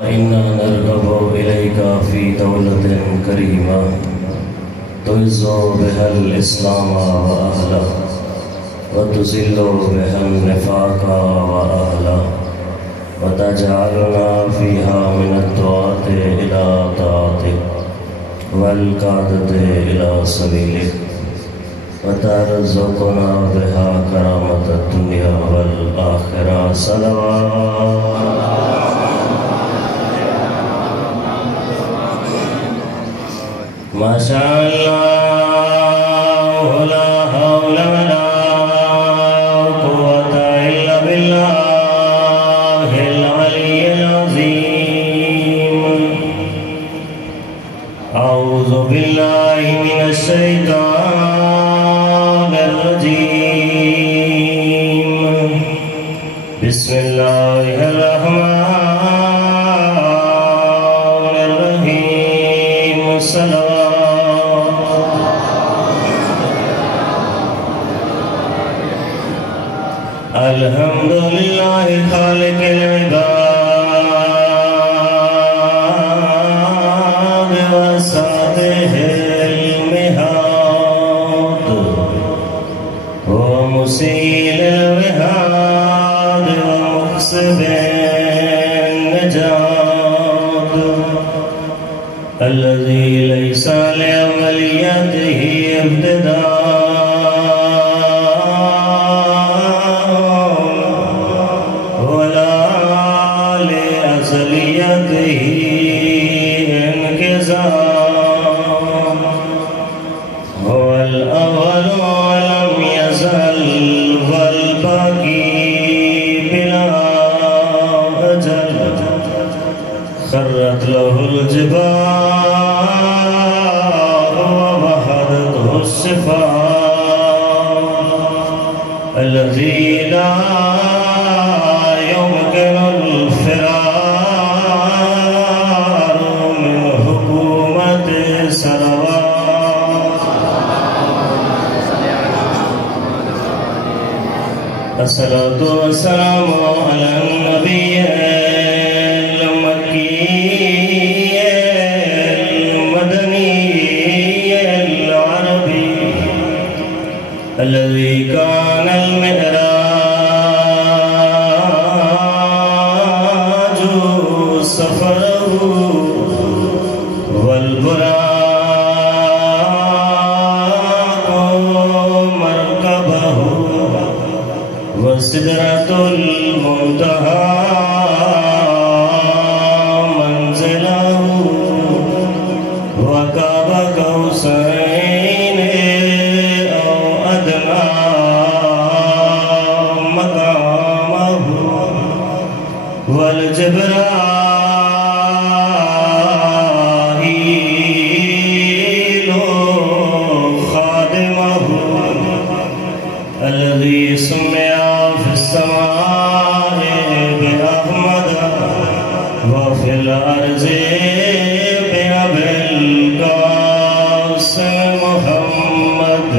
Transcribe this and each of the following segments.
إنا نرغب إليك في دولة كريمة تعز بها الإسلام وأهله وتذل بها النفاق وأهله وتجعلنا فيها من الدعاة إلى طاعتك والقادة إلى سبيلك وترزقنا بها كرامة الدنيا والآخرة صلوات ما شاء الله لا حول ولا قوة إلا بالله العلي العظيم. أعوذ بالله من الشيطان الرجيم. بسم الله الرحمن الرحيم. الصلاة الحمد لله خالق العباد وساطه المهاد ومسيل الوهاد ومكسب النجاد الذي ليس لعمليته ابتداء هو الأول ولم يزل والباقي بلا أجل خرت له الجبال ووهدته الصفات الذي لا يمكن الفرار من حكومة صلوات. الصلاة والسلام على النبي المكي المدني العربي الذي كان المعراج سفره والبراق مركبه وسدرة المنتهى منزله وقاب قوسين أو أدنى مقامه والجبرائيل خادمه الذي سمع في السماء بأحمد وفي الأرض بأبي القاسم محمد.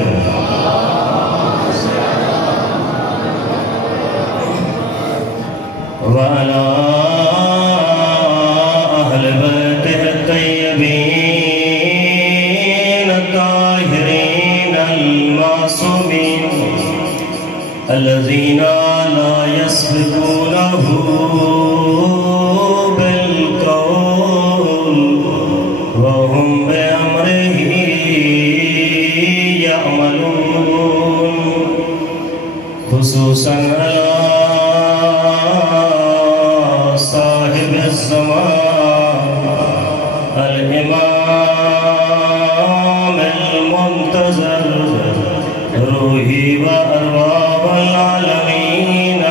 وعلى أهل بيته الطيبين الطاهرين المعصومين الذين لا يسبقونه بالقول وهم بأمره يعملون خصوصا على صاحب الزمان الإمام المنتظر روحي وأرواح العالمين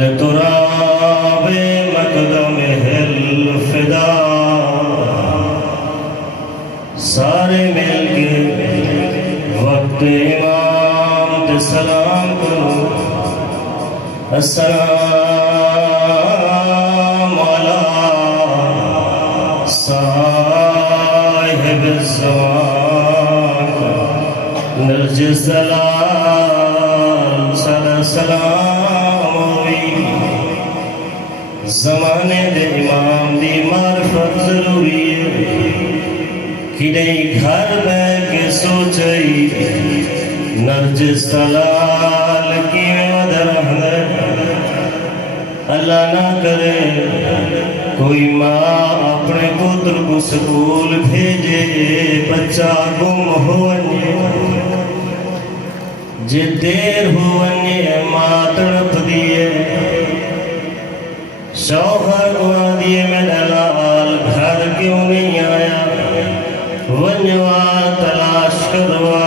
لتراب مقدمه الفداء. سارے مل کے وقت امام تے سلام کرو. السلام علی صاحب الزمان نرجس سلام سلام زمانے امام دی معرفت ضروری ہے کدیں گھر بے کے سوچئی نرجس تلال کی ودرہ اللہ نہ کرے کوئی ماں اپنے پتر کو سکول بھیجے بچہ گم ہونے جے دیر ہونے ماں تڑپ دیے شوہر گوا دیے میں دلال گھر کیوں نہیں آیا ونجوا تلاش کروا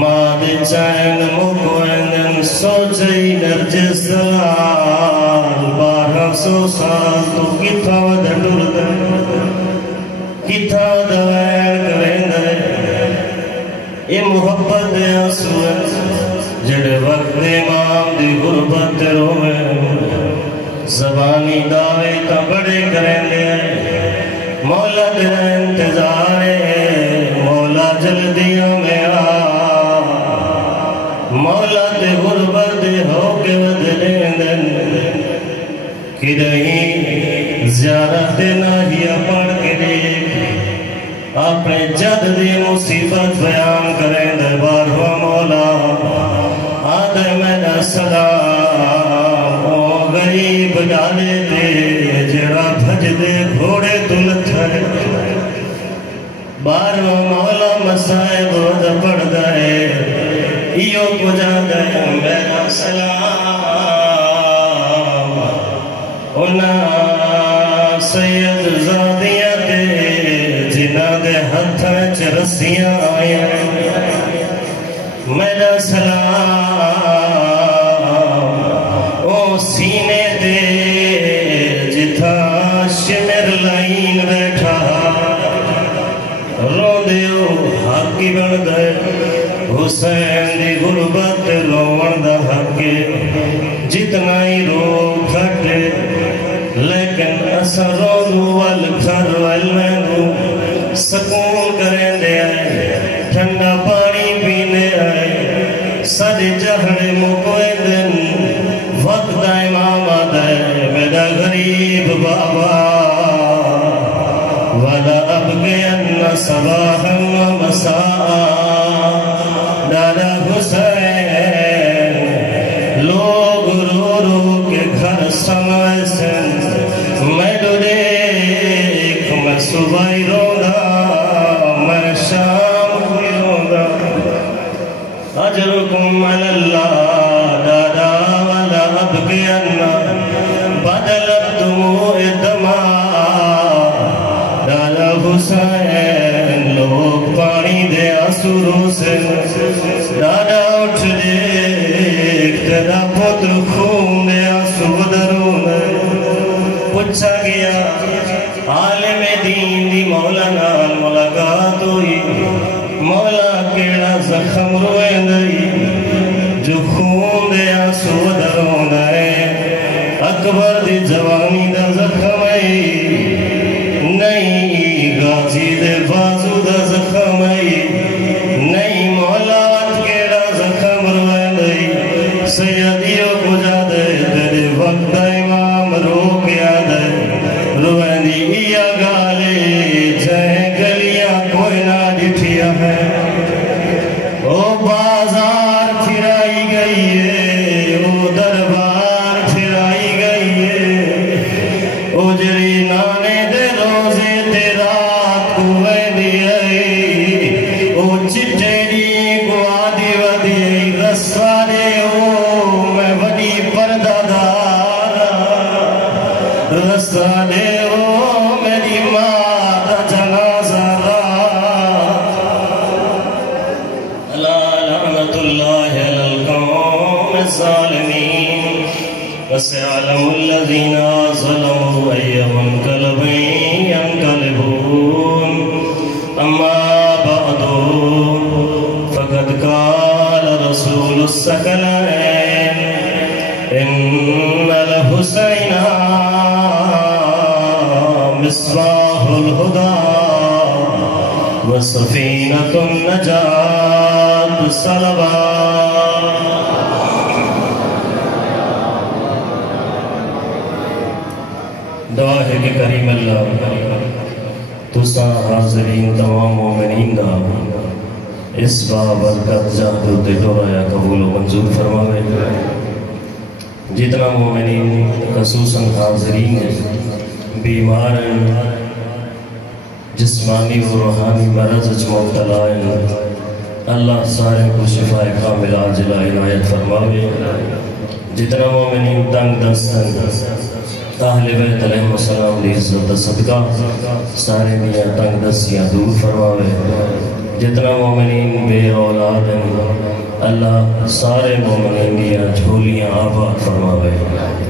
ماں دے چین مکوین سوچئی نرجس دلال 1200 سال تو کتھا ودھر دے کتھا دوین کریں دے یہ محبت دے آسوت جڑے وقت امام دی غربت روے زبانی دعوے تا بڑے کریں دے مولا دے انتظارے مولا جلدیوں میں آ مولا دے غربت دے ہو کے ودلیں دن کدہیں زیارت ناہیا پڑھ کے دیکھ اپنے جد دی مصیبت بیان کریں دے بارہو مولا آدھے میں سلام او غریب ڈالے دے جڑا بھج دے گھوڑے دلت ہے بارہو مولا مسائب ودہ پڑھ دائے ایو کو جا دے میرا سلام انہا سید زادیہ دے جنہ دے ہتھ چرسیاں آیا میرا سلام او سینے دے جتھا شمر لائن بیٹھا رو دیو حقی بن دے حسین دی غربت روان دا حقی جتنا ہی رو کھٹے لیکن اثر رو والگھر والمینو سکون کریں دے آئے ٹھنڈا پانی پینے آئے سد جہڑ مکوئے دن وقت دا امام آدھے میرا غریب بابا وَلَا أَبْقِيَنَّ صَبَاحًا وَمَسَاءً دادا حسین لوگ رو رو کے گھر سمائے سن میں تو دیکھ میں صبح ہی روندہ میں شام ہی روندہ اجرکم علی اللہ دادا وَلَا أَبْقِيَنَّ بدلت دموع دماء دادا حسین لوگ پانی دے آسوروں سے دادا اٹھ دیکھ تیرا پتر خون دے آسو دروں میں پوچھا گیا عالم دین دی مولا نال ملاقات ہوئی مولا کیڑا زخم روئے دئی جو خون دے آسو دروں دے اکبر دی جوانی دا زخم ہے نہیں غازی دے بازو دا زخم ہے نہیں مولا کیڑا زخم روئے دئی سیدیوں کو جا دے تیرے وقت امام رو کیا دے روئے دی یا گالے جائیں گلیاں کوئی نہ ڈٹھیا ہے او بازار پھرائی گئی ہے او دربار پھرائی گئی ہے او جری نانے دے روزے تے رات کو ویدی ہے او چٹے دی کو آدھی ودی رسوا دے او میں وڈی پردہ دارا رسوا دے او میری ماں دا جنازہ را لعنت اللہ علی القوم الظالمین وسيعلم الذين ظلموا أي منقلب ينقلبون أما بعد فقد قال رسول الثقلين إن الحسين مصباح الهدى وسفينة النجاة صلوات دعا ہے کہ کریم اللہ تسا حاضرین تمام مومنین دا اس بابرکت جہد تے ٹورایا قبول و منظور فرماوے. جتنا مومنین خصوصاً حاضرین بیمار ہیں، جسمانی و روحانی مرض مبتلا ہیں، اللہ سارے کو شفا کامل عاجلہ عنایت فرماوے. جتنا مومنین تنگ دست ہیں، اہل بیت علیہ السلام دی عزت صدقہ سارے میاں تنگ دستیاں دور فرماوے. جتنا مومنین بے اولاد ہیں، اللہ سارے مومنین دیا جھولیاں آباد فرماوے.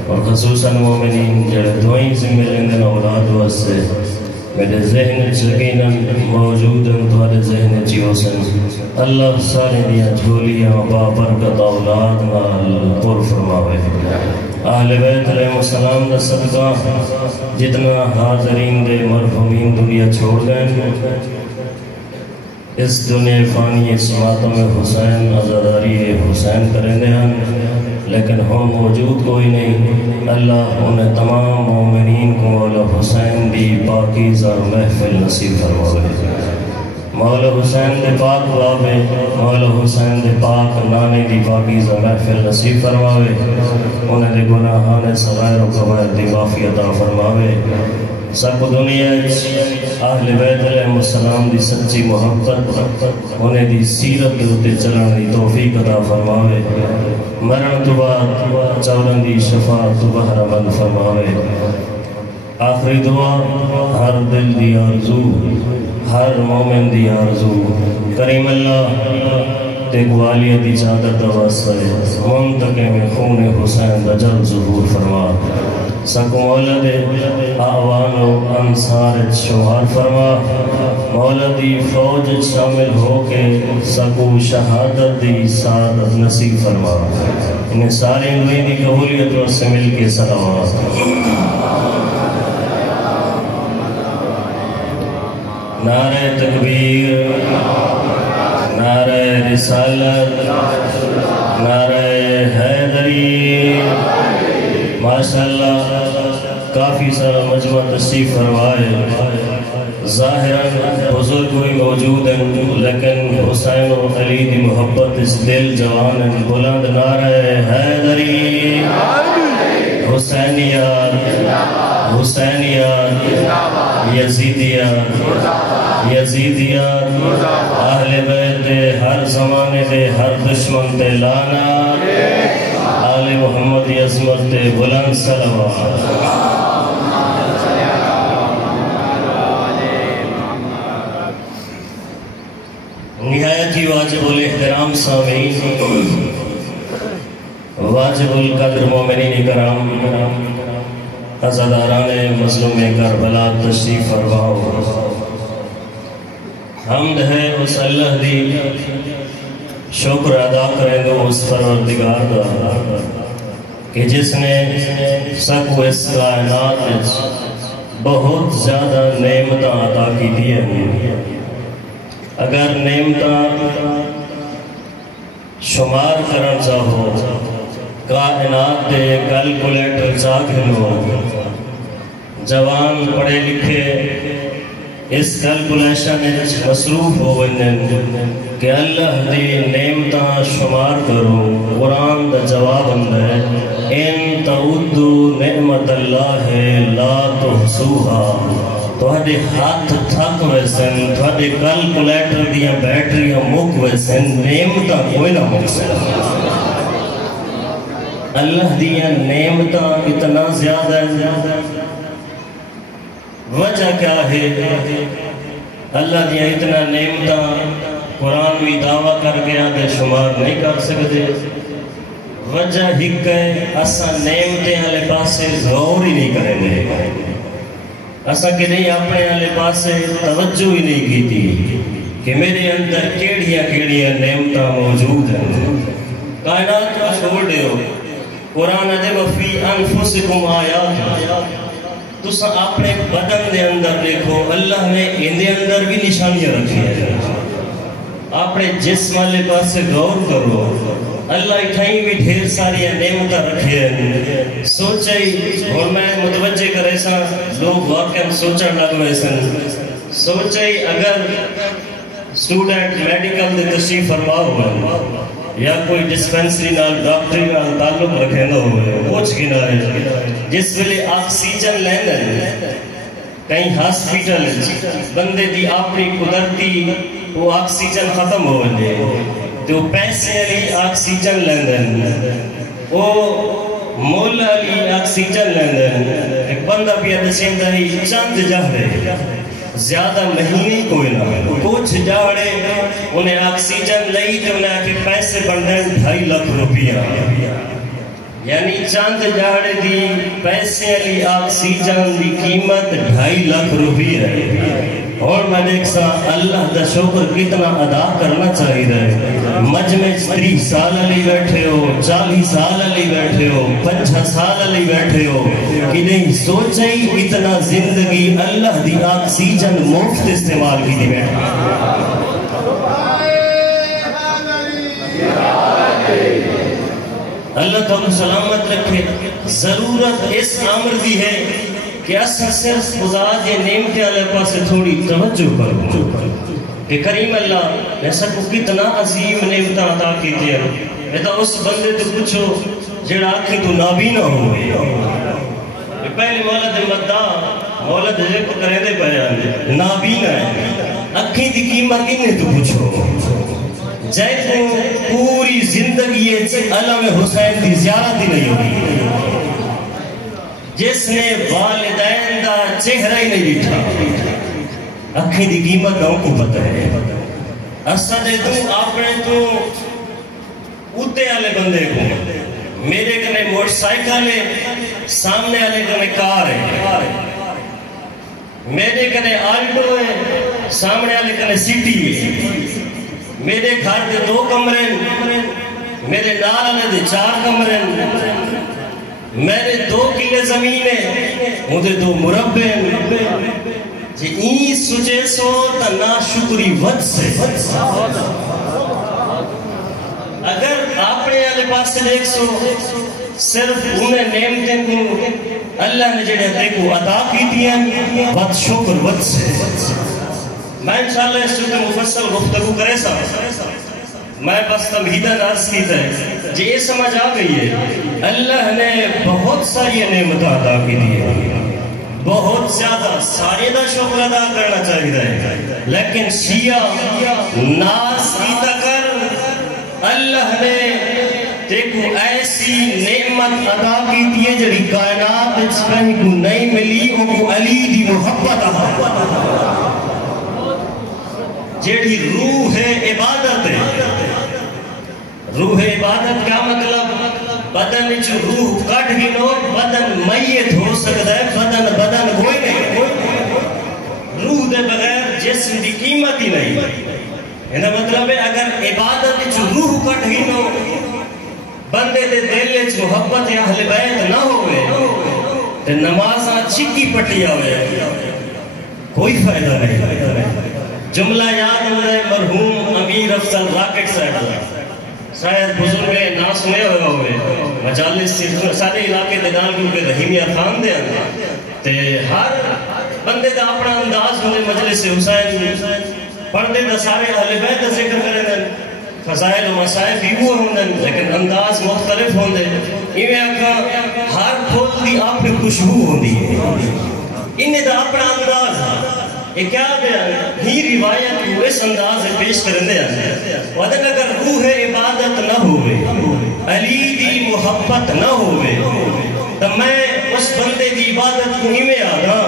اور خصوصاً مومنین جڑے دعائیں ذمہ لیندن اولاد واسطے میرے ذہن یقیناً موجود ہیں، تمہارے ذہن چیوسن اللہ سارے دیا جھولیاں بابرکت اولاد نال پر فرماوے. اہل بیت علیہ السلام دا صدقہ جتنا حاضرین دے مرحومین دنیا چھوڑ گئے، اس دنیا فانی اس ماتم حسین عزاداری حسین کرنے ہیں، لیکن ہم موجود کوئی نہیں. اللہ انہیں تمام مومنین کو مولا حسین دی پاکیزہ محفل نصیب فرماوے. مولا حسین دے پاک بابے مولا حسین دے پاک نانے دی پاکیزہ محفل نصیب فرماوے. انہیں دے گناہانے صغائر و کبائر دی معافی عطا فرماوے. سب دنیا اہل بیت علیہ السلام دی سچی محبت انہیں دی سیرت دوتے چلن دی توفیق عطا فرماوے. مرن تو بعد چولن دی شفاعت تو بہر مند فرماوے. آخری دعا ہر دل دی آرزو ہر مومن دی آرزو کریم اللہ تے گوالیہ دی چادر دواستے منتقے میں خون حسین دا جلد ظہور فرما. سکو مولا دے آوان و انصار شمار فرما. مولا دی فوج شامل ہو کے سکو شہادت دی سعادت نصیب فرما. انہیں ساری دعائیں دی قبولیت اور سے مل کے صلوات. نعرہ تکبیر، نعرہ رسالت، نعرہ حیدری. ماشاءاللہ کافی سارا مجمع تشریف فرمائے. ظاہراً بزرگ ہوئی موجود ہیں، لیکن حسین و علی دی محبت اس دل جوان ہیں. بلند نعرہ حیدری، حسینیات، حسینیات، یزیدیات، یزیدیات، اہل بیت دے ہر زمانے دے ہر دشمن تے لعنت. آل محمد عظمت تے بلند صلوات. نہایت ہی واجب الاحترام سامعین، واجب القدر مومنین کرام، عزاداران مظلوم کربلا تشریف فرماؤ. حمد ہے اس اللہ دی، شکر ادا کریں گے اس پروردگار دا کہ جس نے سکو اس کائنات بہت زیادہ نعمتاں عطا کی دیئے ہیں. اگر نعمتاں شمار کرن چاہو کائنات دے کیلکولیٹر چاکھنو، جوان پڑھے لکھے اس کیلکولیشن مصروف ہو ونن کہ اللہ دی نعمتاں شمار کرو. قرآن دا جواب اندر ان تعدو نعمت اللہ لا تحصوها. تھوڑے ہاتھ تھک ویسن، تھوڑے کیلکولیٹر دیا بیٹریاں مک ویسن، نعمتاں کوئی نہ مک سکتا. اللہ دیا نعمتاں اتنا زیادہ ہے. وجہ کیا ہے؟ اللہ دیا اتنا نعمتاں قرآن بھی دعویٰ کر گیا دے شمار نہیں کر سکتے. وجہ ہک ہے اسا نعمتیں والے پاسے غور ہی نہیں کریں گے. اسا کہ نہیں اپنے والے پاسے توجہ ہی نہیں کی تھی کہ میرے اندر کیڑیاں کیڑیاں نعمتاں موجود ہیں. کائنات کو چھوڑ دیو. قرآن دے وفی انفسکم آیات، تو اپنے بدن دے اندر دیکھو اللہ نے ان دے اندر بھی نشانیاں رکھی ہیں. اپنے جسم والے پاسے غور کرو. اللہ اٹھائیں بھی ڈھیر ساری نعمتیں رکھے ہیں سوچائی اور میں متوجہ کرے سا لوگ واقعا سوچن لگ ہوئے سن سوچائی اگر سٹوڈنٹ میڈیکل دے تشریف فرما ہوئے یا کوئی ڈسپینسری نال ڈاکٹری نال تعلق رکھے نہ ہوئے پوچھ گنارے جس ویلے آکسیجن لیندن کہیں ہاسپیٹل بندے دی اپنی قدرتی وہ آکسیجن ختم ہو جائے تو پیسے علی آکسیجن لیندن وہ مول علی آکسیجن لیندن ایک بندہ بھی ادسین دہی چند جہرے زیادہ مہینے کوئی نہ کچھ جاڑے انہیں آکسیجن لئی تو انہیں آکے پیسے بندن 2.5 لاکھ روپیہ یعنی چند جاڑے دی پیسے علی آکسیجن دی قیمت 2.5 لاکھ روپیہ ہے اور میں دیکھ سا اللہ دا شکر کتنا ادا کرنا چاہیے ہے مجمع 30 سال علی بیٹھے ہو 40 سال علی بیٹھے ہو 50 سال علی بیٹھے ہو کہ نہیں سوچائی اتنا زندگی اللہ دی آکسیجن مفت استعمال کی دی بیٹھے اللہ تعالیٰ سلامت رکھے ضرورت اس عمر دی ہے کہ اصلا صرف خدا یہ نعمت اللہ پاس سے تھوڑی توجہ کرو کہ کریم اللہ ایسا کو کتنا عظیم نعمت عطا کیتے ہیں ایتا اس بندے تو پوچھو جڑا آنکھیں تو نابینا ہوئے پہلے مولد مدہ مولد جب کرے دے بیان نابینا ہے آنکھیں دی قیمت انہیں تو پوچھو جائے تو پوری زندگی علم حسین دی زیارت ہی نہیں ہوئی جس نے والدین دا چہرہ ہی نہیں بیٹھا اکھیں دی قیمت نہ کو پتہ ہے اسا دے تو اپنے تو اوتے والے بندے کو میرے کنے موٹر سائیکل ہے سامنے والے کنے کار ہے میرے کنے آلٹو ہے سامنے والے کنے سٹی ہے میرے گھر دے 2 کمرے میرے نال والے دے 4 کمرے میرے 2 کلے زمین ہے مجھے 2 مربع جی این سجے سو تا نا شکری ود سے اگر اپنے والے پاس سے دیکھ سو صرف انہیں نعمتیں کو اللہ نے جڑے دیکھو عطا کی دیا ود شکر ود سے میں انشاءاللہ اس سے مفصل گفتگو کرے سا میں بس تمہیدہ ناز کی تھے جی یہ سمجھ آ گئی ہے اللہ نے بہت ساری نعمت عطا کی دی بہت زیادہ سارے دا شکر ادا کرنا چاہیے لیکن شیعہ ناز کی تکر اللہ نے دیکھو ایسی نعمت عطا کی دیئے جڑی کائنات اس کہیں کو نہیں ملی وہ کو علی دی محبت جڑی روح عبادت ہے روح عبادت کیا مطلب بدن وچ روح کٹ گنو بدن میت ہو سکتا ہے بدن کوئی نہیں روح دے بغیر جسم دی قیمت ہی نہیں یہ مطلب ہے اگر عبادت وچ روح کٹ گنو بندے دے دل وچ محبت اہل بیت نہ ہوئے تے نمازاں چکی پٹی ہوئے کوئی فائدہ نہیں جملہ یاد ہے مرحوم امیر افضل راکٹ صاحب شاید بزرگ نہ سنے ہوئے مجالس سارے علاقے دنال کیونکہ رحیمیہ خان دے تے ہر بندے دا اپنا انداز ہونے مجلس حسین پردے دا سارے اہل بیت ذکر کریں دن فضائل و مسائل بھی وہ ہوں دن لیکن انداز مختلف ہوں دن انہیں اکھا ہر پھول دی آپ نے خوشبو ہوں دی انہیں دا اپنا انداز یہ کیا بیان ہی روایت کو اس انداز سے پیش کرنے ہیں وَدن اگر روح عبادت نہ ہوئے علی دی محبت نہ ہوئے تو میں اس بندے دی عبادت کو ہی میں آگا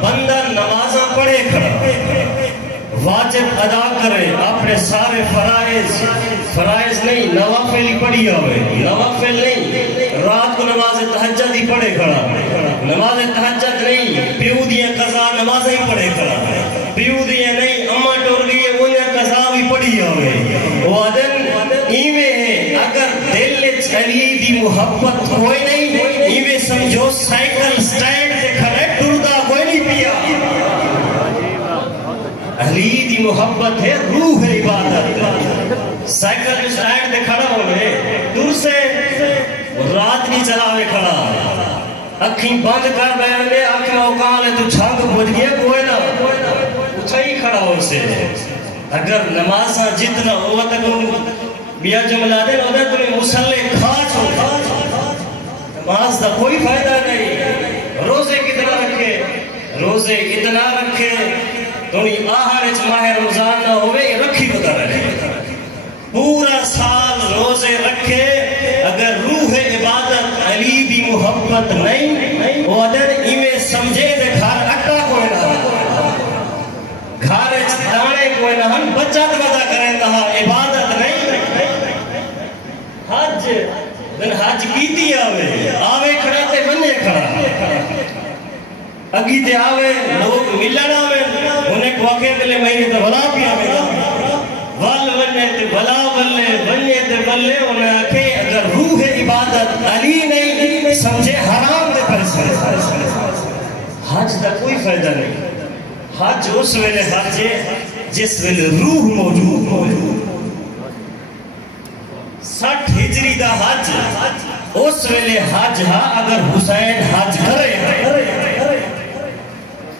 بندہ نمازاں پڑھے کھڑا واجب ادا کرے اپنے سارے فرائض نہیں نوافل ہی پڑھی ہوئے نوافل نہیں رات کو نماز تہجد ہی پڑھے کھڑا نماز تہجد نہیں پیو دیا قضا نماز ہی پڑھے کھڑا پیو دیا نہیں اماں ٹور گئی انہیں قضا بھی پڑھی ہوئے وعدن ایویں ہے اگر دل علی دی محبت ہوئے نہیں ایویں سمجھو سائیکل سٹینڈ سے کھڑے ٹردہ کوئی نہیں پیا علی دی محبت ہے روح عبادت سائیکل سٹینڈ سے کھڑا ہوئے نہیں چلاوے کھڑا اکھیں بند کر بیان میں آنکھ موقع لے تو چھانگ بھوج گیا کوئی نہ اٹھائی کھڑا ہو سے اگر نمازاں جتنا ہوا تک بیا جملہ دے نہ تمہیں مسلح کھاچ ہو نماز دا کوئی فائدہ نہیں روزے کتنا رکھے روزے اتنا رکھے تمہیں آہارچ ماہ رمضان نہ ہوئے رکھی بتا رہے پورا سال روزے رکھے اگر روح عبادت علی بھی محبت نہیں وہ ادھر ایمیں سمجھے دے گھر اٹھا کوئی نہ گھر دانے کوئی نہ ہم بچت ودا کریں تہا عبادت نہیں حج دن حج کیتی آوے کھڑا تے بنے کھڑا اگی تے آوے لوگ ملنا آوے انہیں کو آگے دلے مہینے تے بلا بھی آوے وال بنے تے بلا بنے تے بلے انہیں آکے اگر روح عبادت علی نہیں سمجھے حرام دے پیسے حج دا کوئی فائدہ نہیں حج اس ویلے حج جس ویلے روح موجود 60 ہجری دا حج اس ویلے حج ہاں اگر حسین حج کرے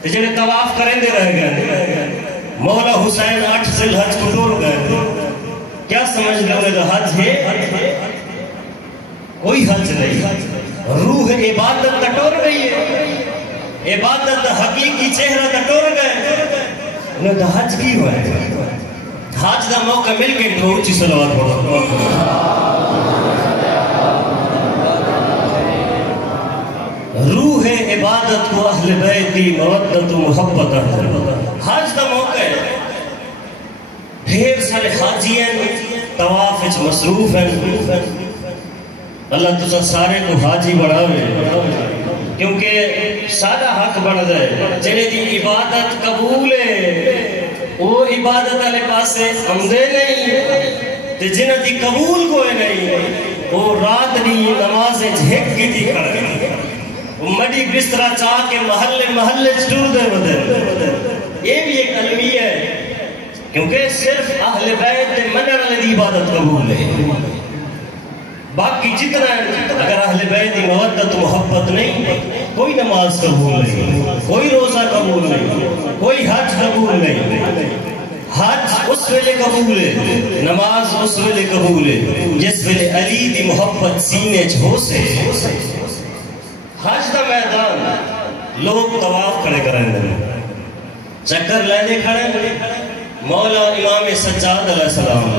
جنہیں طواف کریں دے رہ گئے مولا حسین 8 ذی الحج کو ڈور گئے کیا سمجھ لے دا حج ہے کوئی حج نہیں روح عبادت تٹور گئی ہے عبادت حقیقی چہرہ تٹور گئے انہیں دا حج کی ہوا ہے حج دا موقع مل کے تو اچھی صلوات پڑھو روح عبادت کو اہل بیت کی مودت و محبت حج دا موقع ہے ڈھیر سارے حاجین طواف اچھ مصروف ہیں اللہ تسا سارے کو حاجی بڑھاوے کیونکہ سارا حق بڑھ دے جنہیں دی عبادت قبول ہے وہ عبادت علی پاسے امدے نہیں تے جنہیں دی قبول کوئی نہیں وہ رات نہیں نماز جھیک کی تھی کھڑے مڈی بسترہ چاہ کے محلے چٹور دے بدے یہ بھی ایک علمی ہے کیونکہ صرف اہل بیت منر علی عبادت قبول ہے باقی جتنا اگر اہل بیت مودت محبت نہیں کوئی نماز قبول نہیں کوئی روزہ قبول نہیں کوئی حج قبول نہیں حج اس ویلے قبول ہے نماز اس ویلے قبول ہے جس ویلے علی دی محبت سینے چھو سے حج دا میدان لوگ طواف کھڑے کریں دیں چکر لینے کھڑے مولا امام سجاد علیہ السلام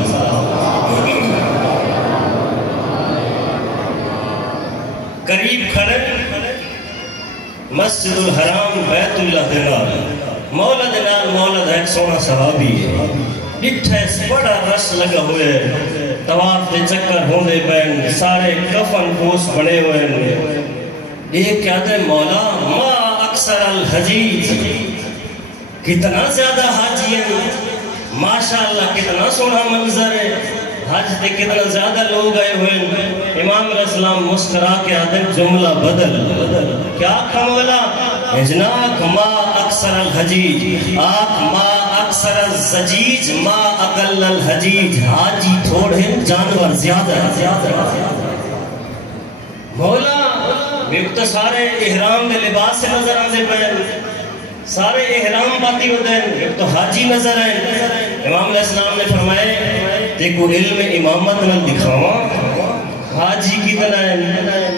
قریب کھڑے مسجد الحرام بیت اللہ دینار مولا دینار مولا دا ایک سونا صحابی ہے ڈٹھے بڑا رش لگا ہوئے طواف دے چکر ہوندے بین سارے کفن پوس بڑے ہوئے ایک کہتے ہیں مولا ما اکثر الحجیج کتنا زیادہ حاجی ہے ماشاءاللہ کتنا سونا منظر ہے حج تے کتنا زیادہ لوگ آئے ہوئے امام علیہ السلام مسکرا کے آدھے جملہ بدل کیا کھا مولا اجناک ما اکثر الحجیج آک ما اکثر الزجیج ما اقل الحجیج حاجی تھوڑے جانور زیادہ مولا ایک تو سارے احرام دے لباس سے نظر آنے پہن سارے احرام باتی ہوتے ہیں ایک تو حاجی نظر ہیں امام علیہ السلام نے فرمائے دیکھو علم امامت نہ دکھاوا حاجی کی طرح ہے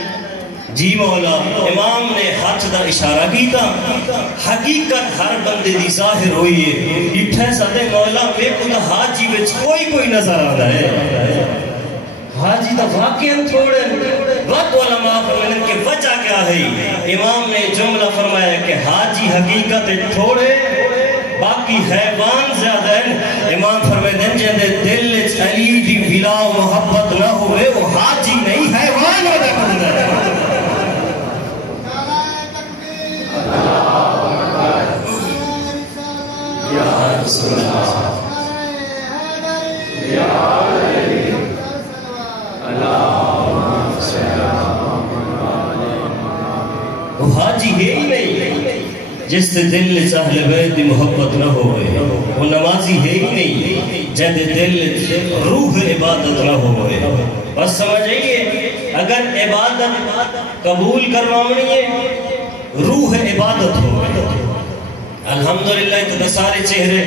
جی مولا امام نے ہاتھ دا اشارہ کیتا حقیقت ہر بندے دی ظاہر ہوئی ہے اٹھے سدے مولا میں کو حاجی وچ کوئی نظر آتا ہے حاجی دا واقعاً تھوڑے وقت علماء فرمائن کہ وجہ کیا ہے امام نے جملہ فرمایا کہ حاجی حقیقت تھوڑے باقی حیوان زیادہ ہیں امام فرمائن جہاں دل علی دی بلا محبت نہ ہوئے وہ حاجی نہیں حیوان ہوتا کرتا ہے یا رسول اللہ وہ حاجی ہے ہی نہیں جس سے دل اہل بیت محبت نہ ہوئے وہ نمازی ہے ہی نہیں جہاں دل روح عبادت نہ ہوئے بس سمجھئیے اگر عبادت قبول کرواؤنی ہے روح عبادت ہو الحمدللہ تو سارے چہرے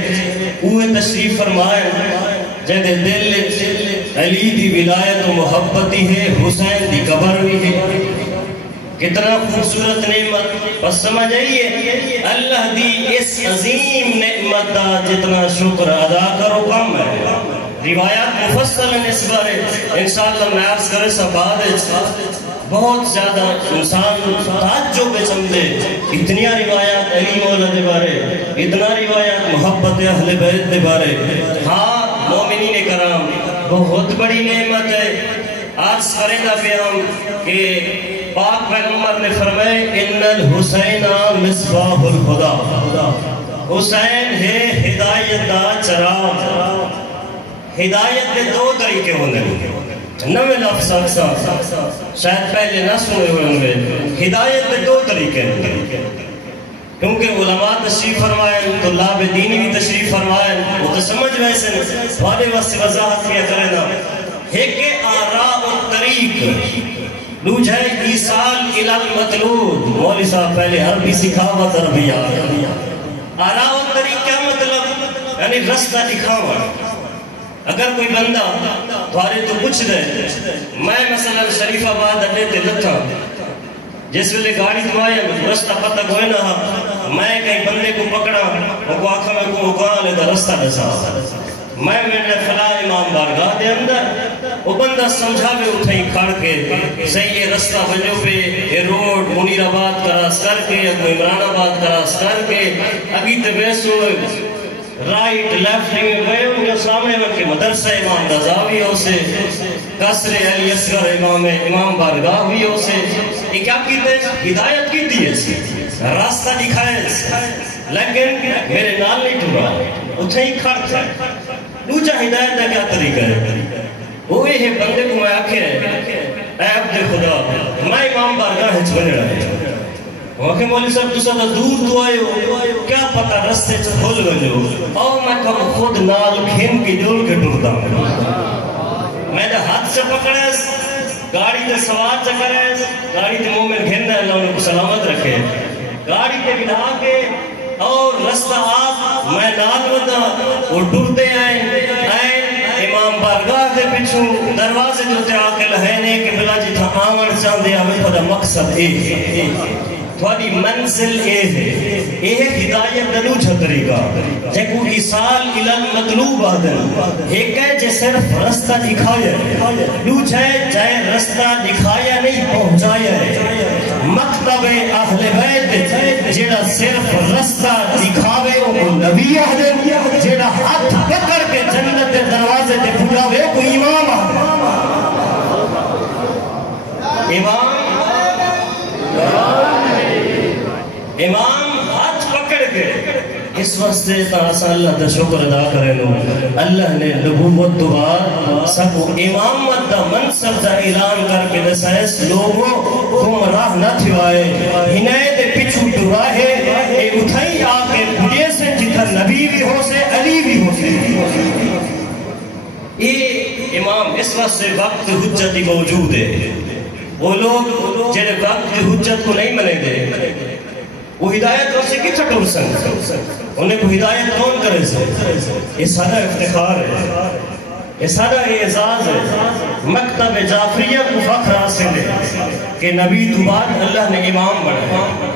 اوہ تشریف فرمائے جد دل علی دی ولایت و محبتی ہے حسین دی قبر بھی ہے کتنا خوبصورت نعمت بس سمجھ آئیے اللہ دی اس عظیم نعمت دا جتنا شکر ادا کرو کم ہے روایات مفصل ہیں اس بارے انشاءاللہ میں عرض کرے سا بعد بہت زیادہ انسان تعجب میں سمجھے اتنی روایات علی مولا دے بارے اتنا روایات محبت اہل بیت دے بارے ہاں مومنین کرام بہت بڑی نعمت ہے عرض کرے دا بیان کہ پاک پیغمبر نے فرمائے ان الحسین مصباح الخدا حسین ہے ہدایت دا چراغ ہدایت کے دو طریقے ہونے نوے لفظ شاید پہلے نہ سنے ہوئے ہوں گے ہدایت کے دو طریقے کیونکہ علماء تشریف فرمائیں طلاب دینی بھی تشریف فرمائیں وہ تو سمجھ ویسے ہمارے واسطے وضاحت کیا کرے نا ایک آراء الطریق دوجہ ایصال المطلوب مولوی صاحب پہلے عربی سکھاوت عربی آراء الطریق کیا مطلب یعنی رستہ دکھاوا اگر کوئی بندہ تھوڑے تو پوچھ دے میں مثلا شریف آباد اڈے تے لتھا جس ویلے گاڑی دمائے رستہ پتہ کوئی نہ میں کہیں بندے کو پکڑا وہ کو آنکھا میں کو اکان لے دا رستہ دسا میں میرے فلاں امام بارگاہ دے اندر وہ بندہ سمجھاوے اٹھائی کھڑ کے صحیح یہ رستہ بنجو پہ یہ روڈ منیر آباد کراس کر کے یا کوئی عمران آباد کراس کر کے اگی تے بیسو رائٹ لیفٹ میں گئے ہوں گے سامنے ان کے مدرسہ امام رضاوی ہو سے قصر علی اصغر امام بارگاہ ہوئی ہو سے یہ کیا کیتے ہدایت کی دیئے راستہ دکھائے لیکن میرے نال نہیں ٹورا اتھے ہی کھڑ تھا دوجہ ہدایت کا کیا طریقہ ہے وہ یہ بندے کو میں آکھے اے عبد خدا میں امام بارگاہ ہچ بنے رہا ہے وہاں مولی صاحب تو سادہ دور تو آئے ہو کیا پتہ رستے سے کھول گئے اور میں کب خود نال کھین کی جول کے ٹورتا ہوں میں نے ہاتھ سے پکڑے گاڑی تے سوار سے کرے گاڑی تے مومن گھن ہے اللہ انہیں کو سلامت رکھے گاڑی تے بنا کے اور رستہ آپ میں نال ودا وہ ٹورتے آئے امام بارگاہ دے پچھو دروازے جو تے آکے لہینے کہ بلا جی تھا آمن چاندے آمن تھا مقصد ایک ہے تھوڑی منزل اے ہے یہ ہدایت دلوچہ طریقہ جیکو ایصال المطلوب آدن ایک ہے جے صرف رستہ دکھایا دوچہ ہے جائے رستہ دکھایا نہیں پہنچایا ہے مکتب اہل بیت جیڑا صرف رستہ دکھاوے وہ نبی آدن جیڑا ہاتھ پکڑ کے جنت دروازے تے پھوڑاوے کو امام امام ہاتھ پکڑ کے اس واسطے تاسا اللہ دا شکر ادا کرے لو اللہ نے نبوت تو بعد سب امامت دا منصب دا اعلان کر کے دسائس لوگوں تم راہ نہ تھوائے ہنائے دے پچھو ٹراہے اے اٹھائی آکے بڑے سے جتھا نبی بھی ہو سے علی بھی ہو سے یہ امام اس واسطے وقت حجتی موجود ہے وہ لوگ جنہیں وقت حجت کو نہیں ملے دے وہ ہدایت اسے کتھا ٹور سکتے انہیں کو ہدایت کون کرے سے یہ سارا افتخار ہے یہ سارا اعزاز ہے مکتب جعفریہ کو فخر حاصل ہے کہ نبی تو بعد اللہ نے امام بڑھا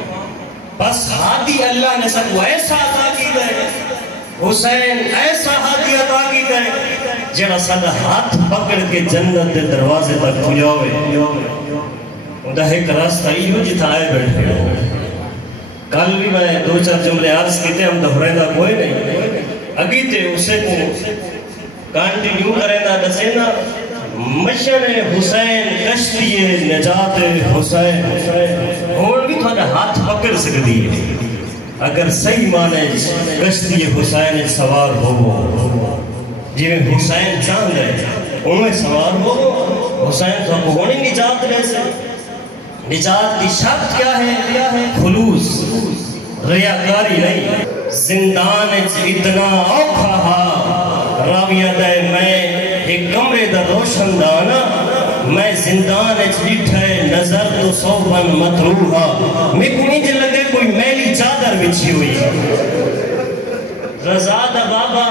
بس ہاتھی اللہ نے سب کو ایسا عطا کی دے حسین ایسا ہاتھی عطا کی دے جنہا سادہ ہاتھ پکڑ کے جنت دے دروازے تک پھجاوے اندہ ایک راستہ ہی ہو جتا آئے بیٹھے ہو کل بھی میں دو چار جملے عرض کیتے ہم دہرائندہ کوئی نہیں اگیتے اسے کو کانٹینیو کریں دسینا مشن حسین کشتی نجات حسین اور بھی تھوڑا ہاتھ پکڑ سکتی ہے اگر صحیح مانے کشتی حسین سوار ہو جی میں حسین چاند ہے انہیں سوار ہو حسین تو ہونی نجات رہ سے نجات کی شرط کیا ہے خلوص ریاکاری نہیں زندان اتنا اوکھا راویہ دے میں ایک کمرے دا روشن دانا میں زندان ڈٹھے نظر تو صوبن مطروحا میں کو انج لگے کوئی میلی چادر بچھی ہوئی رضا دا بابا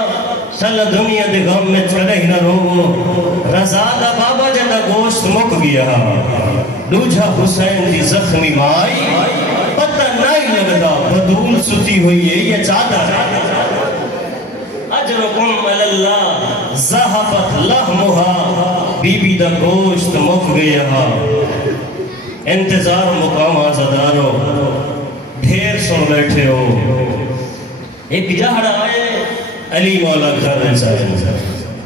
سل دنیا دے غم میں چڑھے ہی نہ رو رضا دا بابا جنہ گوشت مک گیا دوجہ حسین دی زخمی مائی پتہ نہیں لگتا بدول ستی ہوئی ہے یہ چادر اجرکم اللہ زہبت لحمہا بی بی دا گوشت مک گیا انتظار مقام آزادارو ڈھیر سن بیٹھے ہو ایک جہڑا آئے علی مولا گھر رہے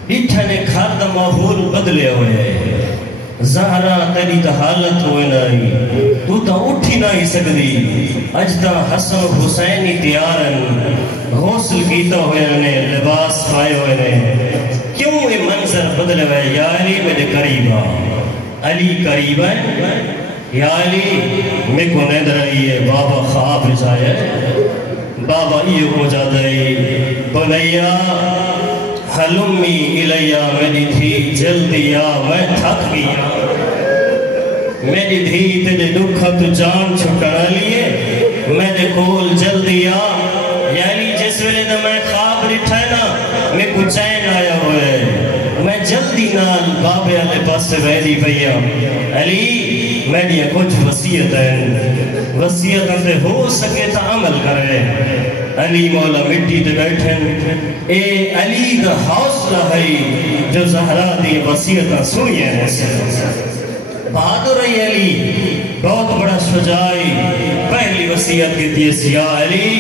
ڈٹھنے گھر دا ماحول بدلے ہوئے زہرا تیری تا حالت ہوئے نہیں تو تا اٹھی نہیں سکتی اج تا حسن حسینی تیارن غسل کیتا ہوئے نے لباس پائے ہوئے نے کیوں یہ منظر بدلے ہوئے یا علی میرے قریبا علی قریبا یا علی میں کو نیند رہی ہے بابا خواب رجائے بابا یہ ہو جاتے بنیا حلمی الیا میری دھی جلدیا میں تھک گیا میری دھی تیرے دکھا تو جان چھکڑا لیے میرے کول جلدیا یعنی جس ویلے دا میں خواب رٹھا ہے نا میں کو چین آیا ہوئے میں جلدی نال بابے علی پاس سے بیدی پہیا علی میری کچھ وسیعتیں تے ہو سکے تا عمل کرے علی مولا مٹی تے بیٹھن اے علی دا حوصلہ ہے جو زہرا دی وسیعتیں سنی ہے بہادر ہے علی بہت بڑا شجاعی پہلی وسیعت کی دیس یا علی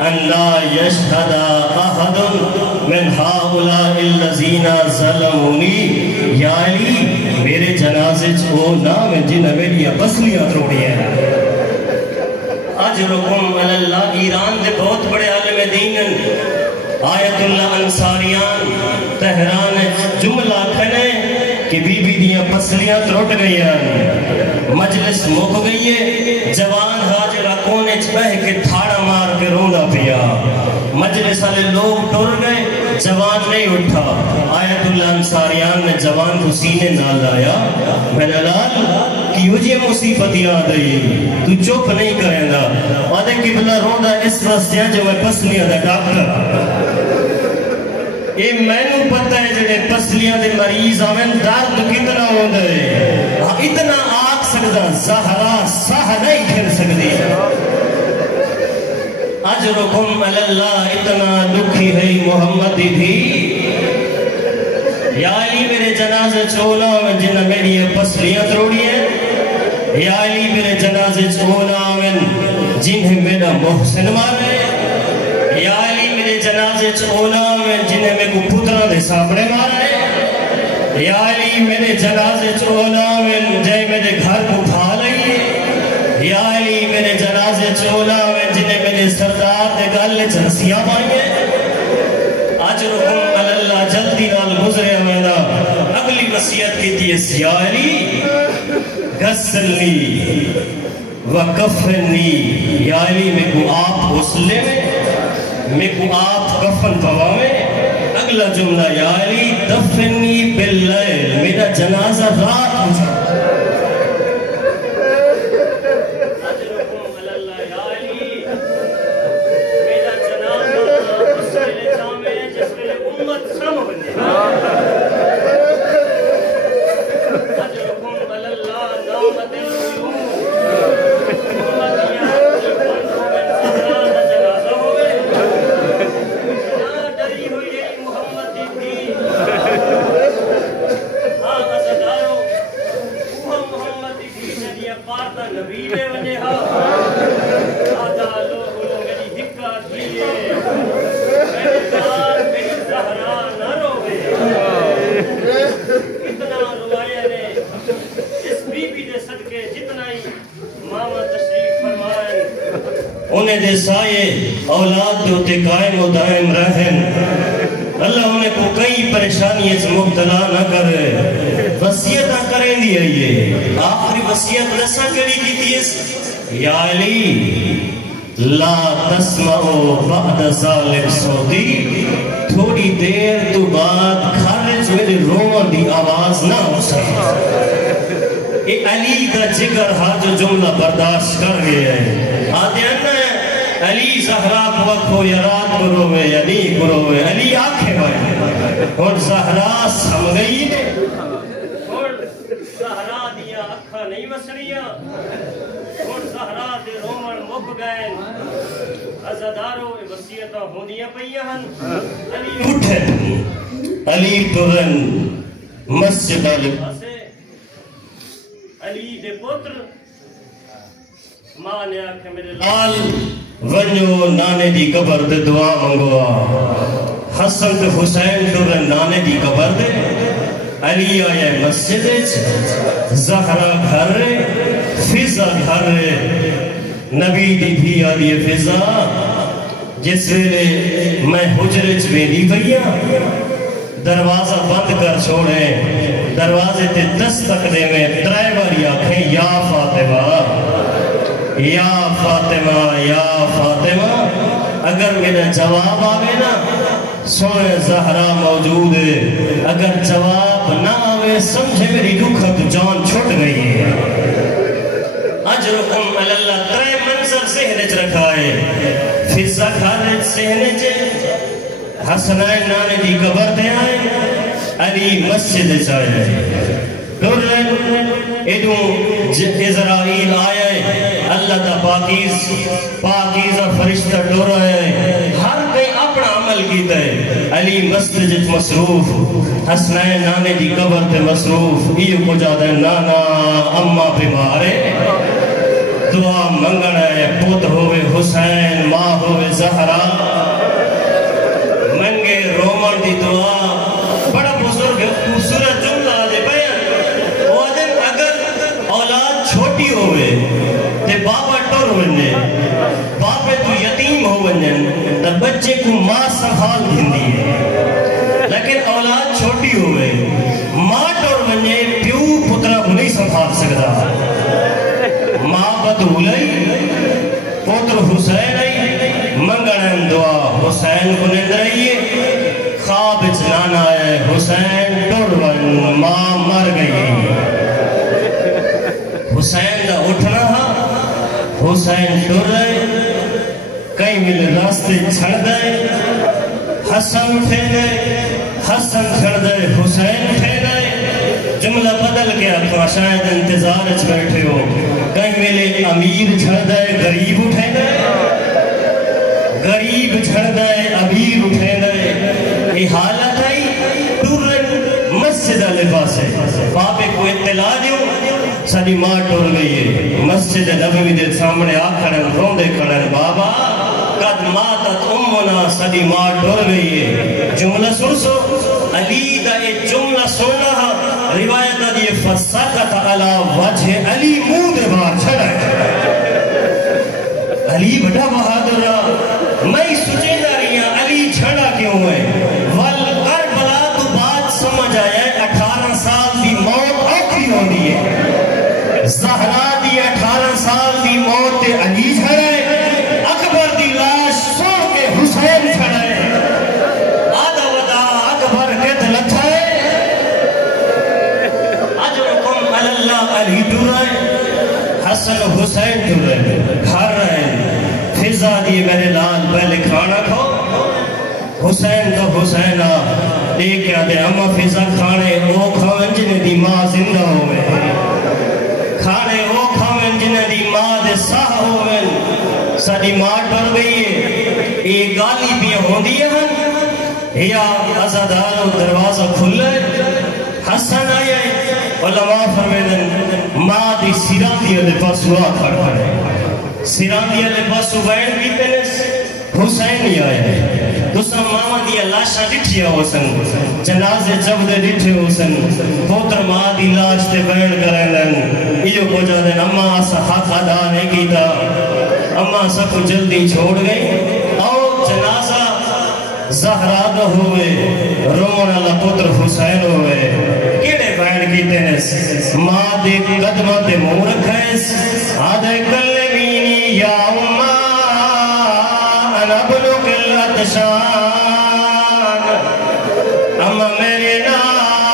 ان لا یشہد احد من ہاؤلاء الذین ظلمونی یا علی میرے جنازے چھو نام جنہ میری بسلیاں روڑی ہیں اجرکم اللہ ایران دے بہت بڑے عالم دین آیت اللہ انصاریان تہران جملہ کھنے کہ بی بی دیاں پسلیاں تروٹ گئی ہیں مجلس موک گئی ہے جوان حاجرہ کونے چپہ کے تھاڑا مار کے روندہ پیا مجلس والے لوگ ٹور گئے جوان نہیں اٹھا آیت اللہ انصاریان نے جوان کو سینے نال آیا میرا لال کیوں جی مصیبت یاد رہی تو چوپ نہیں کریں گا آدھے قبلہ روندہ اس واسطے جو میں پسلیاں دا ڈاکٹر اے میں نو پتہ ہے جڑے پسلیاں دے مریض آمین درد کتنا ہوندہ ہے اتنا آگ سکتا زہرا ساہ نہیں کھر سکتی اجرکم اللہ اتنا دکھی ہے محمد بھی یا علی میرے جنازے چولا میں جنہ میری پسلیاں تروڑی ہیں یا علی میرے جنازے چولا میں جنہیں میرا محسن مارے یا علی میرے جنازے چولا میں جنہیں میں کو پترہ دے سامنے مارے یا علی میرے جنازے چولا میں جائے میرے گھر کو بھا لئیے یا علی میرے جنازے چولا میں جنہیں میرے سردار دے گالے چرسیاں پائیں اجرکم اللہ جلدی نال گزرے ہمینا اگلی وسیعت کی دیس یا علی غسلنی وکفنی یا علی میں کو آپ غسلے میں کو آپ کفن پواوے اگلا جملہ یا علی دفنی باللیل میرا جنازہ رات مجھے اجرکم اللہ یا علی میرا جنازہ اس ویلے جامع ہے جس ویلے امت سم بنے اجرکم اللہ نامت القیوم انہیں دے سائے اولاد جو تے قائم و دائم رہن اللہ انہیں کو کئی پریشانی سے مبتلا نہ کرے وصیت نہ کریں دی آئیے آخری وصیت نسا کری کی تیس یا علی لا تسمعو بعد ذالک صوتی تھوڑی دیر تو بعد خارج میں دے رومن دی آواز نہ ہو سکے اے علی دا جگر ہا جو جملہ برداشت کر گئے ہیں آتے ہیں نا علی زہرا کو وقت یا رات کو روے یا نہیں کو روے علی آنکھیں بھائی اور زہرا سم گئی نے اور زہرا دیا اکھا نہیں وسنیا اور زہرا دے رومن مک گئے ازادارو وصیتاں ہوندیاں پئیاں ہن علی اٹھے علی ترن مسجد علی پاسے علی دے پتر ماں نے آکھے میرے لال ونجو نانے دی قبر دے دعا منگوا حسن تے حسین ترن نانے دی قبر دے علی آیا مسجد زہرا گھر فضا گھر نبی دی بھی آدھی فضا جس ویلے میں حجرچ ویلی بھئیا دروازہ بند کر چھوڑے دروازے تے دستک دے میں ترائے باری آنکھیں یا فاطمہ یا فاطمہ یا فاطمہ اگر میرا جواب آوے نا سونے زہرا موجود ہے اگر جواب نہ آوے سمجھے میری دکھت جان چھوٹ گئی ہے اجرکم اللہ ترائے منظر سہنچ رکھا ہے فضا خالد سہنچ حسنائن نانے دی قبر دے آئے علی مسجد چاہے ڈرن ادو اسرائیل آئے اللہ تا پاکیزہ فرشتہ ڈر آئے ہر کئی اپنا عمل کیتا ہے علی مسجد مصروف حسنائن نانے دی قبر تے مصروف ایو کو جا دے نانا اممہ بیمارے دعا منگنا ہے پوت ہوئے حسین ماں ہوئے زہرا منگے رومن دی دعا بڑا بزرگ خوبصورت جملہ آدھے بیان وہ آدھے اگر اولاد چھوٹی ہوئے تے بابا ٹور ونجے باپے تو یتیم ہو ونجن تا بچے کو ماں سنبھال دھندی ہے لیکن اولاد چھوٹی ہوئے ماں ٹور ونجے پیو پترہ کو نہیں سنبھال سکتا ماں بدولئی پتر حسین آئی منگنن دعا حسین کو نیند رہیے خواب چلانا ہے حسین ٹرون ماں مر گئی حسین دا اٹھنا حسین ٹر رہے کئی مل راستے چھڑ دے حسن اٹھے گئے حسن چھڑ دے حسین اٹھے گئے جملہ بدل گیا تو شاید انتظار اچھ بیٹھے ہو کہیں ملے امیر جھڑ دائے غریب اٹھے دائے غریب جھڑ دائے امیر اٹھے دائے یہ حالت آئی ٹورن مسجد علیہ پاسے باپے کو اطلاع دیوں ساری ماں ٹور گئی ہے مسجد نبوی دے سامنے آکھڑن روندے کھڑن بابا قد ماتت امنا ساری ماں ٹور گئی ہے جملہ سن علی دا ایک جملہ سننا روایت دیئے فسقط علی وجہ علی منہ دے بار چھڑا ہے علی بڑا بہادر رہا میں سوچے نہ رہی ہوں علی چھڑا کیوں ہے والقربلا تو بات سمجھ آیا ہے 18 سال دی موت آخری ہو دی ہے زہرا دی 18 سال دی موت علی چھڑا ہے اکبر دی لاش سو کے حسین چھڑا ہے آدھا ودا اکبر کہت لتھا ہے اللہ علی ٹورائے حسن حسین ٹورائے گھر رہے فضا دیئے میرے لال پہلے کھانا کھو حسین تو حسین ایک آدھے اما فضا کھانے او کھاؤں جنہیں دی ماں زندہ ہوئے کھانے او کھاؤں جنہیں دی ماں دے ساہ ہوئے ساری ماں ٹر گئی ہے ایک گالی بھی ہوندی ہے یا ازادار و دروازہ کھلے حسن آیا ہے علماء فرمیدن ماں دی سیران دیا لے پاس ہوا کھڑ کھڑے سیران دیا لے پاس بیٹھ بھی پہنس حسین ہی آئے ہیں دوسرا ماں دیا لاشا ڈٹھیا ہو سن جنازے جب دے ڈٹھے ہو سن پوتر ماں دی لاش تے بیٹھ کریں ایو کو جا دیں اماں آسا حق ادا نہیں کیتا اماں سب کو جلدی چھوڑ گئی اور جنازہ زہرا ہوئے رومن اللہ پتر حسین ہوئے کیڑے بیٹھ کیتے نس ماں دے قدمہ تے موں رکھائس آدھے کلمینی یا اماں انا بلوک الاتشان اما میرے نال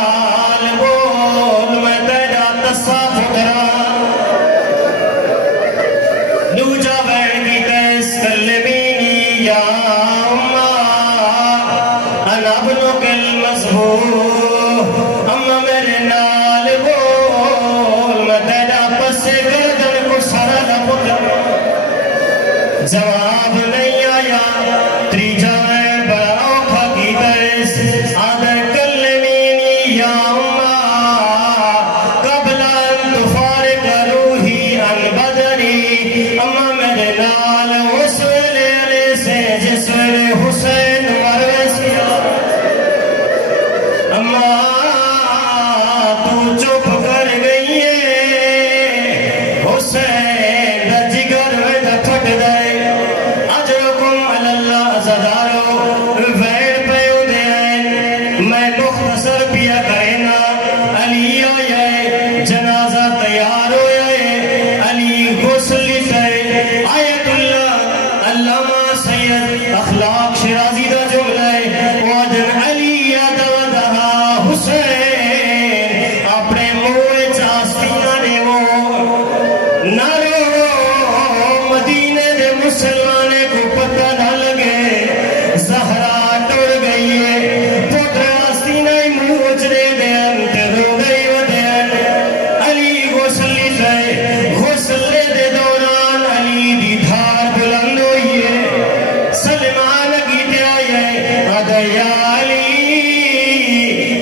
جواب نہیں آیا تریجا میں بڑا اوکھا کی درس آدھے کلمینی یا اماں قبل ان تفارق روحی ان بدنی اماں میرے نال اس ویلے سے جس ویلے حسین مروے سیا اماں تو چپ کر گئی ہے حسین دا جگر میں دا پھٹ دے اجرکم اللہ زدارو ویر پیو دین میں مختصر پیا کہنا علی آئے جنازہ تیار ہوئے علی غسل تے آیت اللہ علامہ سید اخلاق شرازی دا جملہ وعدن علی یادودہا حسین اپنے موئے چاستیاں نے وہ نارو مدینے دے مسلمانے کو پتہ نہ لگے زہرا ٹوڑ گئی ہے پوٹر آستینہ موجرے دین تیرو گئی و دین علی غسلی دے غسلے دے دوران علی دی دھار بلند ہوئی ہے سلمان کی دیا ہے آدھیا علی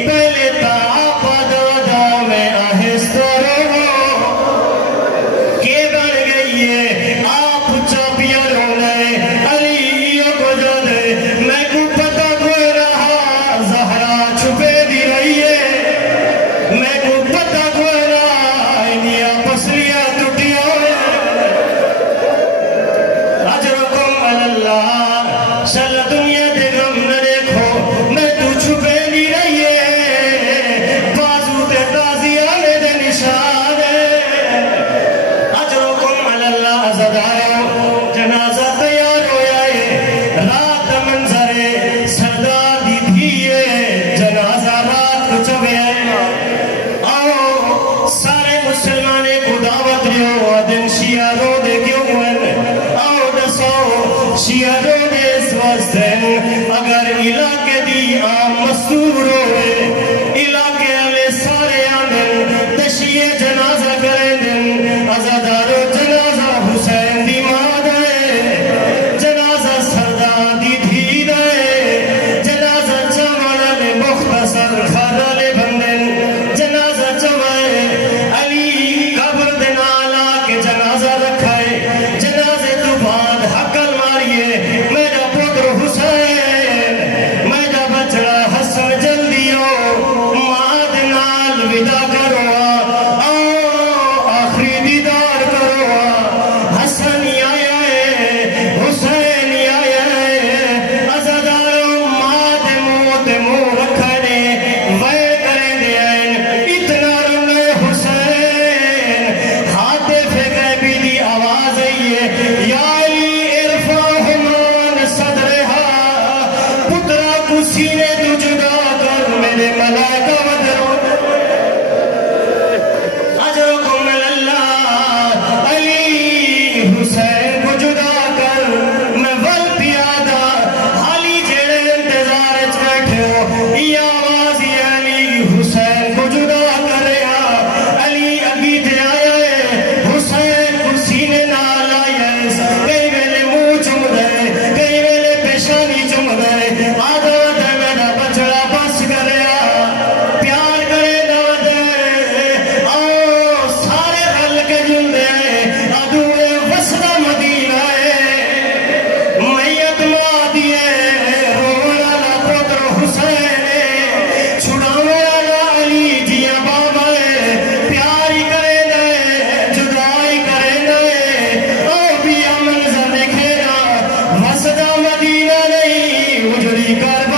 پہلے تا آپا دادا میں آہستہ رہو کہ بڑھ گئی ہے آپ چاپیا رونے علی کو جو دے میں کو پتہ کوئی رہا زہرا چھپے دی رہی ہے میں کو پتہ کوئی رہا انیا پسلیاں ٹوٹیا ہوئے اجرکم اللہ شل دنیا دے غم نہ دیکھو میں تو چھپے دی رہی ہے بازو تے تازی آنے دے نشان اجرکم اللہ زدارو جنازہ تیار ہویا ہے رات منظر سردار دی دھیے جنازہ رات کو چبے آؤ سارے مسلمانے کو دعوت دیو دن شیعہ رو دے کیوں ہوئے آؤ دسو شیعہ رو دے اس واسطن اگر علاقے دی آم مستور ہوئے علاقے والے سارے آمن تشیع جنازہ کریں دن ازادارو جنازہ حسین دی ماں دے جنازہ سردار دی دھی دے جنازہ چمڑل مختصر خادل بندن جنازہ چمڑے علی قبر دنالا کے جنازہ رکھائے جنازے تو بعد حقل ماریے میرا پتر حسین میرا بچڑا حسن جلدی ہو ماد نال ودا کرو آؤ آخری دیدار کرو حسن آیا ہے حسین آیا ہے ازادارو ماد موت مو رکھنے وے کریں دین اتنا رونے حسین ہاتھ فکر بھی دی آواز ہے یا علی ارفعہمان صدرہا پترا کو سینے تو جدا کر میرے ملائکہ ودرو اجرکم اللہ علی حسین کو جدا کر میں ول پیادہ حالی جیڑے انتظار اچ بیٹھے ہو یہ آواز یہ علی حسین کو جدا کر رہا علی اگی دے آیا ہے حسین کو سینے نال آیا ہے کئی ویلے منہ چم دے کئی ویلے پیشانی چم دے آدھا دے میرا بچڑا بس کر رہا پیار کرے نہ دے آؤ سارے رل کے جن دے ادوے وسطہ مدینہ ہے میت ماں دیے رونا لا پتر حسین چھڑانا لا علی جیاں بابا پیاری کرے دے جدائی کرے دے او بیا منظر دیکھے گا وسطہ مدینہ نہیں اجڑی کر